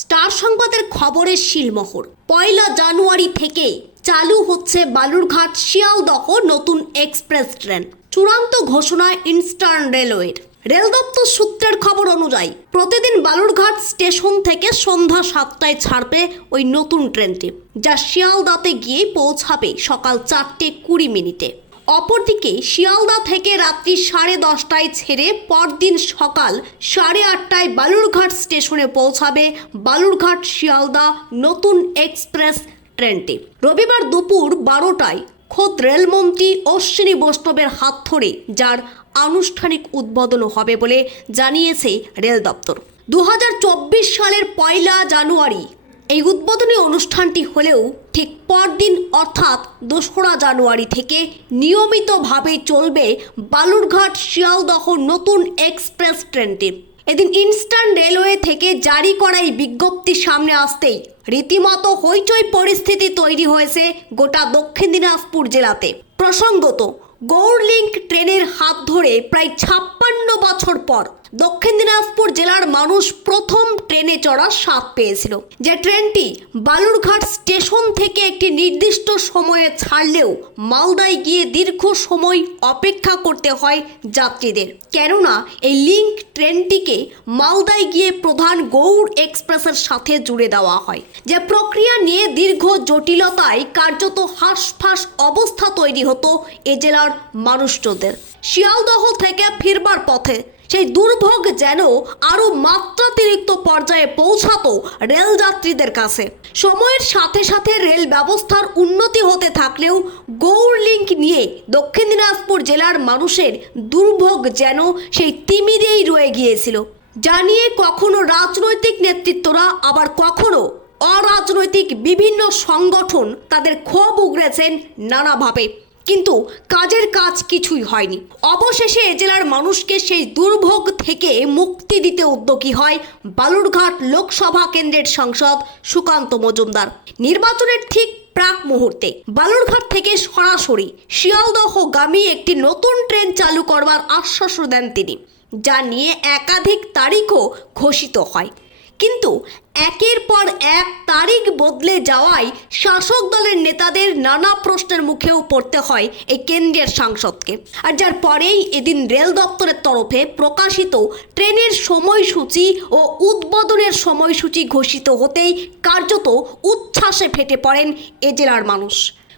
Star সংবাদের খবরের শিলমোহর। পয়লা জানুয়ারি থেকে চালু হচ্ছে বালুরঘাট শিয়ালদহ নতুন এক্সপ্রেস ট্রেন। চূড়ান্ত ঘোষণা ইনস্টার্ন রেলওয়ের। রেল দপ্তর সূত্রের খবর অনুযায়ী, প্রতিদিন বালুরঘাট স্টেশন থেকে সন্ধ্যা সাতটায় ছাড়বে ওই নতুন ট্রেনটি, যা শিয়ালদাতে গিয়ে পৌঁছাবে সকাল চারটে কুড়ি মিনিটে। অপরদিকে শিয়ালদা থেকে রাত্রি সাড়ে দশটায় ছেড়ে পরদিন সকাল সাড়ে আটটায় বালুরঘাট স্টেশনে পৌঁছাবে বালুরঘাট শিয়ালদা নতুন এক্সপ্রেস ট্রেনটি। রবিবার দুপুর বারোটায় খোদ রেলমন্ত্রী অশ্বিনী বৈষ্ণবের হাত ধরে যার আনুষ্ঠানিক উদ্বোধন হবে বলে জানিয়েছে রেল দপ্তর। দু হাজার চব্বিশ সালের পয়লা জানুয়ারি এই উদ্বোধনী অনুষ্ঠানটি হলেও ঠিক পরদিন অর্থাৎ দোসরা জানুয়ারি থেকে নিয়মিতভাবে চলবে বালুরঘাট শিয়ালদহ নতুন এক্সপ্রেস ট্রেনটি। এদিন ইনস্ট্যান্ট রেলওয়ে থেকে জারি করা এই বিজ্ঞপ্তি সামনে আসতেই রীতিমতো হইচই পরিস্থিতি তৈরি হয়েছে গোটা দক্ষিণ দিনাজপুর জেলাতে। প্রসঙ্গত গৌরলিঙ্ক ট্রেনের হাত ধরে প্রায় ছাপ্পান্ন বছর পর দক্ষিণ দিনাজপুর জেলার মানুষ প্রথম ট্রেনে চড়ার স্বাদ পেয়েছিল। যে ট্রেনটি বালুরঘাট স্টেশন থেকে একটি নির্দিষ্ট সময়ে ছাড়লেও মালদায় গিয়ে দীর্ঘ সময় অপেক্ষা করতে হয় যাত্রীদের। কেননা এই লিঙ্ক ট্রেনটিকে মালদায় গিয়ে প্রধান গৌড় এক্সপ্রেসের সাথে জুড়ে দেওয়া হয়। যে প্রক্রিয়া নিয়ে দীর্ঘ জটিলতায় কার্যত হাঁসফাঁস অবস্থা তৈরি হতো এ জেলার মানুষজনদের। শিয়ালদহ থেকে ফিরবার পথে, সেই দুর্ভোগ যেন আরও মাত্রাতিরিক্ত পর্যায়ে পৌঁছাতো রেল যাত্রীদের কাছে। সময়ের সাথে সাথে রেল ব্যবস্থার উন্নতি হতে থাকলেও গৌর লিঙ্ক নিয়ে দক্ষিণ দিনাজপুর জেলার মানুষের দুর্ভোগ যেন সেই তিমিরেই রয়ে গিয়েছিল। জানিয়ে কখনো রাজনৈতিক নেতৃত্বরা, আবার কখনো অরাজনৈতিক বিভিন্ন সংগঠন তাদের ক্ষোভ উগড়েছেন নানাভাবে। কিন্তু কাজের কাজ কিছুই হয়নি। অবশেষে জেলার মানুষকে সেই দুর্ভোগ থেকে মুক্তি দিতে উদ্যোগী হয় বালুরঘাট লোকসভা কেন্দ্রের সাংসদ সুকান্ত মজুমদার। নির্বাচনের ঠিক প্রাক মুহূর্তে বালুরঘাট থেকে সরাসরি শিয়ালদহগামী একটি নতুন ট্রেন চালু করবার আশ্বাসও দেন তিনি, যা নিয়ে একাধিক তারিখও ঘোষিত হয়। কিন্তু একের পর এক তারিখ বদলে যাওয়ায় শাসক দলের নেতাদের নানা প্রশ্নের মুখেও পড়তে হয় এই কেন্দ্রের সাংসদকে। আর যার পরেই এদিন রেল দপ্তরের তরফে প্রকাশিত ট্রেনের সময়সূচি ও উদ্বোধনের সময়সূচি ঘোষিত হতেই কার্যত উচ্ছ্বাসে ফেটে পড়েন এ জেলার মানুষ।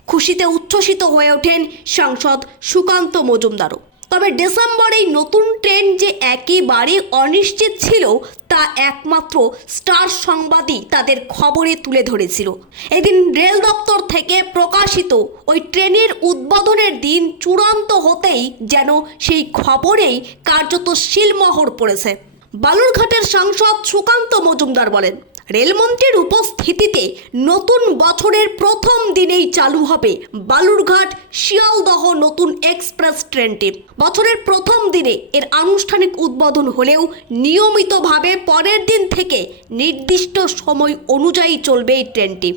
খুশিতে উচ্ছ্বসিত হয়ে ওঠেন সাংসদ সুকান্ত মজুমদারও। তবে ডিসেম্বরে এই নতুন ট্রেন যে একেবারে অনিশ্চিত ছিল, তা একমাত্র স্টার সংবাদই তাদের খবরে তুলে ধরেছিল। এদিন রেল দপ্তর থেকে প্রকাশিত ওই ট্রেনের উদ্বোধনের দিন চূড়ান্ত হতেই যেন সেই খবরেই কার্যত শিলমোহর পড়েছে। বালুরঘাটের সাংসদ সুকান্ত মজুমদার বলেন রেলমন্ত্রীর উপস্থিতিতে নতুন বছরের প্রথম দিনেই চালু হবে বালুরঘাট শিয়ালদহ নতুন এক্সপ্রেস ট্রেনটি বছরের প্রথম দিনে এর আনুষ্ঠানিক উদ্বোধন হলেও নিয়মিতভাবে পরের দিন থেকে নির্দিষ্ট সময় অনুযায়ী চলবে এই ট্রেনটি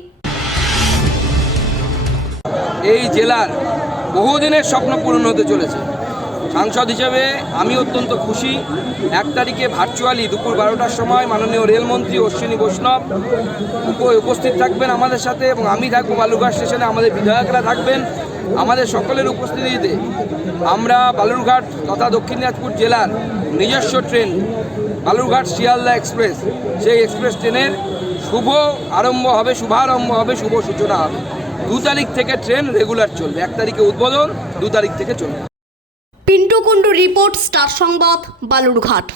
এই জেলার বহুদিনের স্বপ্ন পূরণ হতে চলেছে। সাংসদ হিসেবে আমি অত্যন্ত খুশি। এক তারিখে ভার্চুয়ালি দুপুর বারোটার সময় মাননীয় রেলমন্ত্রী অশ্বিনী বৈষ্ণব উপ- উপস্থিত থাকবেন আমাদের সাথে এবং আমি থাকব বালুরঘাট স্টেশনে। আমাদের বিধায়করা থাকবেন। আমাদের সকলের উপস্থিতিতে আমরা বালুরঘাট তথা দক্ষিণ দিনাজপুর জেলার নিজস্ব ট্রেন, বালুরঘাট শিয়ালদা এক্সপ্রেস। সেই এক্সপ্রেস ট্রেনের শুভ আরম্ভ হবে, শুভারম্ভ হবে, শুভ সূচনা হবে। দু তারিখ থেকে ট্রেন রেগুলার চলবে। এক তারিখে উদ্বোধন, দু তারিখ থেকে চলবে। পিন্টু কুণ্ডু রিপোর্ট স্টার সংবাদ বালুরঘাট।